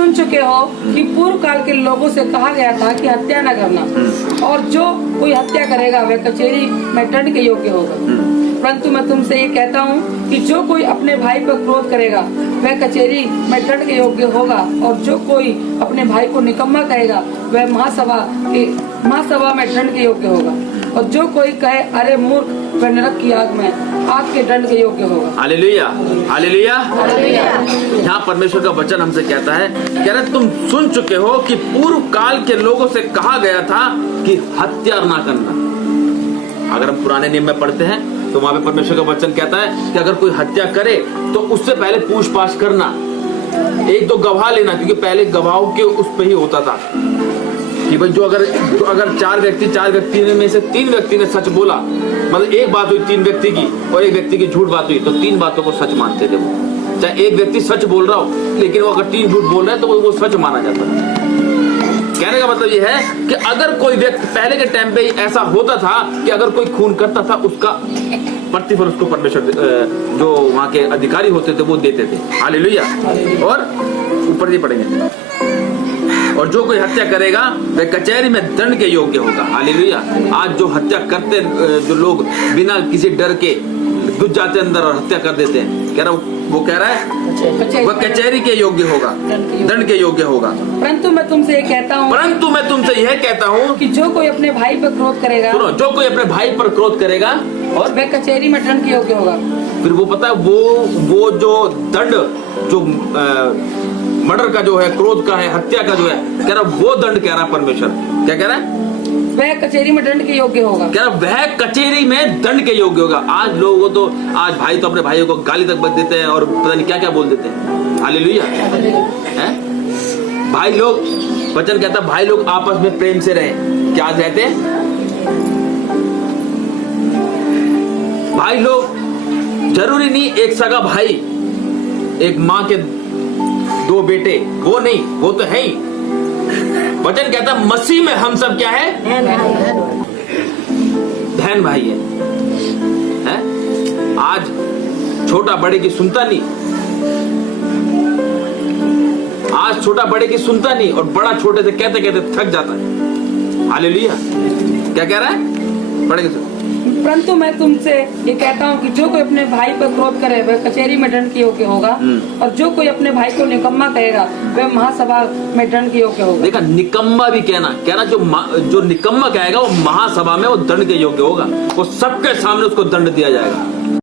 सुन चुके हो कि पूर्व काल के लोगों से कहा गया था कि हत्या न करना, और जो कोई हत्या करेगा वह कचहरी में दंड के योग्य होगा। परंतु मैं तुमसे ये कहता हूँ कि जो कोई अपने भाई पर क्रोध करेगा वह कचहरी में दंड के योग्य होगा, और जो कोई अपने भाई को निकम्मा कहेगा वह महासभा में दंड के योग्य होगा, और जो कोई कहे अरे मूर्ख वह नरक की आग के दंड के योग्य होगा। Hallelujah, hallelujah. यहाँ परमेश्वर का वचन हमसे कहता है, कह रहे तुम सुन चुके हो कि पूर्व काल के लोगों से कहा गया था कि हत्या ना करना। अगर हम पुराने नियम में पढ़ते हैं तो वहां पे परमेश्वर का वचन कहता है कि अगर कोई हत्या करे तो उससे पहले पूछताछ करना, एक तो गवाह लेना, क्योंकि पहले गवाहों के उस पे ही होता था कि भाई जो अगर चार व्यक्ति में से 3 व्यक्ति ने सच बोला, मतलब एक बात हुई 3 व्यक्ति की और एक व्यक्ति की झूठ बात हुई, तो 3 बातों को सच मानते थे वो। चाहे एक व्यक्ति सच बोल रहा हो लेकिन वो अगर 3 झूठ बोल रहे हैं तो वो सच माना जाता है। कहने का मतलब ये है कि अगर कोई व्यक्ति, पहले के टाइम पे ऐसा होता था कि अगर कोई खून करता था उसका प्रतिफल उसको परमेश्वर जो वहां के अधिकारी होते थे वो देते थे। हालेलुया। और ऊपर ये पढ़ेंगे, और जो कोई हत्या करेगा वह कचहरी में दंड के योग्य होगा। हालेलुया। आज जो हत्या करते जो लोग बिना किसी डर के घुस जाते अंदर और हत्या कर देते हैं, वो कह रहा है वह कचहरी के योग्य होगा, दंड के योग्य होगा। परंतु मैं तुमसे यह कहता हूँ कि जो कोई अपने भाई पर क्रोध करेगा, सुनो, जो कोई अपने भाई पर क्रोध करेगा और वह कचहरी में दंड के योग्य होगा। फिर वो पता है वो जो दंड जो मर्डर का जो है, क्रोध का है, हत्या का जो है, कह रहा वो दंड कह रहा परमेश्वर। क्या कह रहा है? वह कचहरी में दंड के योग्य होगा। कह रहा वह कचहरी में दंड के योग्य होगा। आज लोगों तो आज भाई तो अपने भाइयों को गाली तक बक देते हैं और पता नहीं क्या क्या बोल देते हैं। हालेलुया। भाई लोग, वचन कहता भाई लोग आपस में प्रेम से रहें। क्या कहते हैं? भाई लोग जरूरी नहीं एक सगा भाई, एक माँ के 2 बेटे, वो नहीं, वो तो है ही। वचन कहता मसीह में हम सब क्या है? बहन भाई है? आज छोटा बड़े की सुनता नहीं, आज छोटा बड़े की सुनता नहीं और बड़ा छोटे से कहते कहते थक जाता है। हालेलुया। क्या कह रहा है? पढ़ेंगे। परंतु मैं तुमसे ये कहता हूँ कि जो कोई अपने भाई पर क्रोध करे वह कचहरी में दंड के योग्य होगा, और जो कोई अपने भाई को निकम्मा कहेगा वह महासभा में दंड के योग्य होगा। देखा, निकम्मा भी कहना जो निकम्मा कहेगा वो महासभा में वो दंड के योग्य होगा। वो सबके सामने उसको दंड दिया जाएगा।